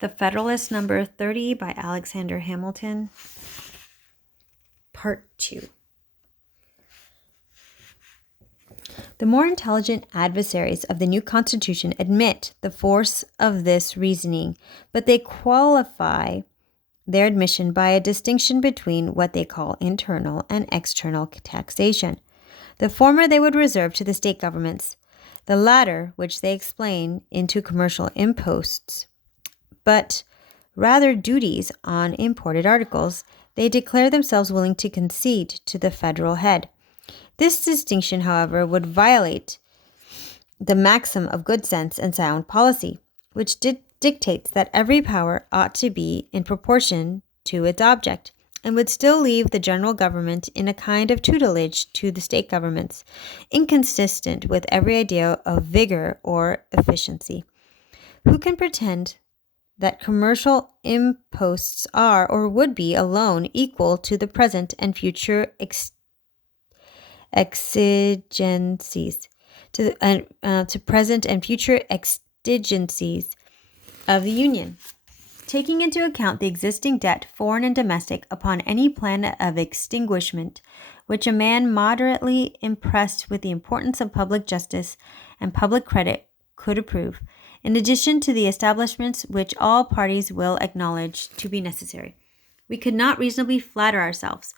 The Federalist number 30 by Alexander Hamilton, Part 2. The more intelligent adversaries of the new Constitution admit the force of this reasoning, but they qualify their admission by a distinction between what they call internal and external taxation. The former they would reserve to the state governments, the latter, which they explain into commercial imposts, but rather duties on imported articles, they declare themselves willing to concede to the federal head. This distinction, however, would violate the maxim of good sense and sound policy, which dictates that every power ought to be in proportion to its object, and would still leave the general government in a kind of tutelage to the state governments, inconsistent with every idea of vigor or efficiency. Who can pretend that commercial imposts are or would be alone equal to the present and future exigencies, to present and future exigencies of the Union? Taking into account the existing debt, foreign and domestic, upon any plan of extinguishment, which a man moderately impressed with the importance of public justice and public credit could approve, in addition to the establishments which all parties will acknowledge to be necessary, we could not reasonably flatter ourselves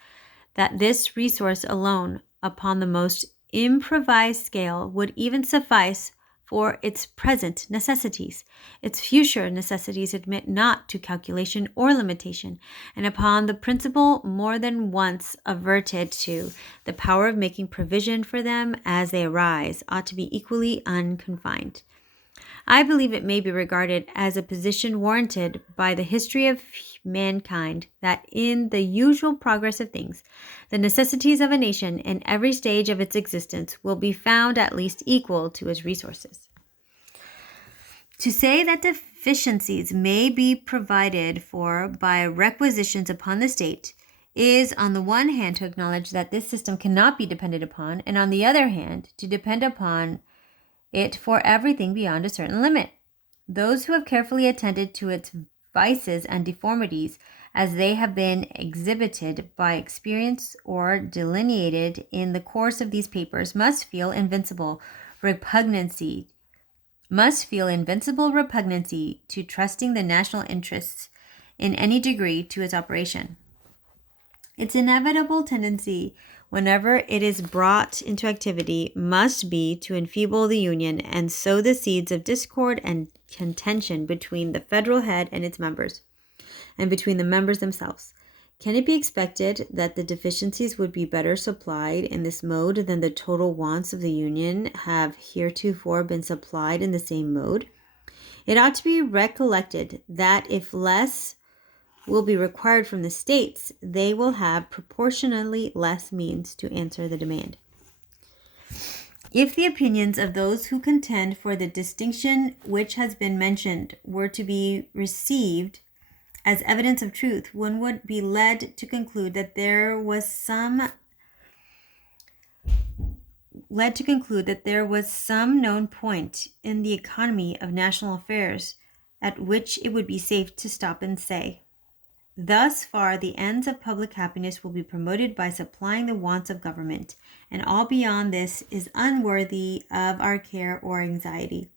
that this resource alone, upon the most improvised scale, would even suffice for its present necessities. Its future necessities admit not to calculation or limitation, and upon the principle more than once adverted to, the power of making provision for them as they arise ought to be equally unconfined. I believe it may be regarded as a position warranted by the history of mankind that in the usual progress of things, the necessities of a nation in every stage of its existence will be found at least equal to its resources. To say that deficiencies may be provided for by requisitions upon the state is, on the one hand, to acknowledge that this system cannot be depended upon, and on the other hand, to depend upon it for everything beyond a certain limit. Those who have carefully attended to its vices and deformities as they have been exhibited by experience or delineated in the course of these papers must feel invincible repugnancy to trusting the national interests in any degree to its operation. Its inevitable tendency, whenever it is brought into activity, must be to enfeeble the Union and sow the seeds of discord and contention between the federal head and its members, and between the members themselves. Can it be expected that the deficiencies would be better supplied in this mode than the total wants of the Union have heretofore been supplied in the same mode? It ought to be recollected that if less will be required from the states, they will have proportionally less means to answer the demand. If the opinions of those who contend for the distinction which has been mentioned were to be received as evidence of truth, one would be led to conclude that there was some known point in the economy of national affairs at which it would be safe to stop and say, thus far the ends of public happiness will be promoted by supplying the wants of government, and all beyond this is unworthy of our care or anxiety.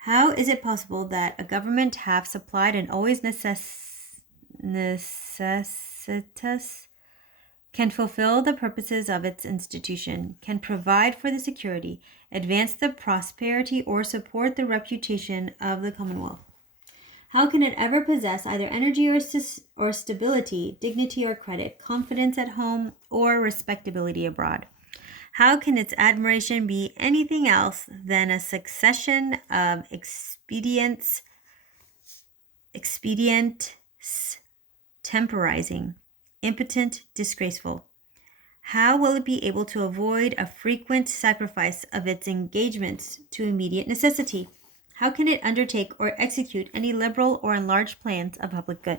How is it possible that a government half supplied and always necessitous can fulfill the purposes of its institution, can provide for the security, advance the prosperity, or support the reputation of the Commonwealth? How can it ever possess either energy or stability, dignity or credit, confidence at home or respectability abroad? How can its admiration be anything else than a succession of expedients temporizing, impotent, disgraceful? How will it be able to avoid a frequent sacrifice of its engagements to immediate necessity? How can it undertake or execute any liberal or enlarged plans of public good?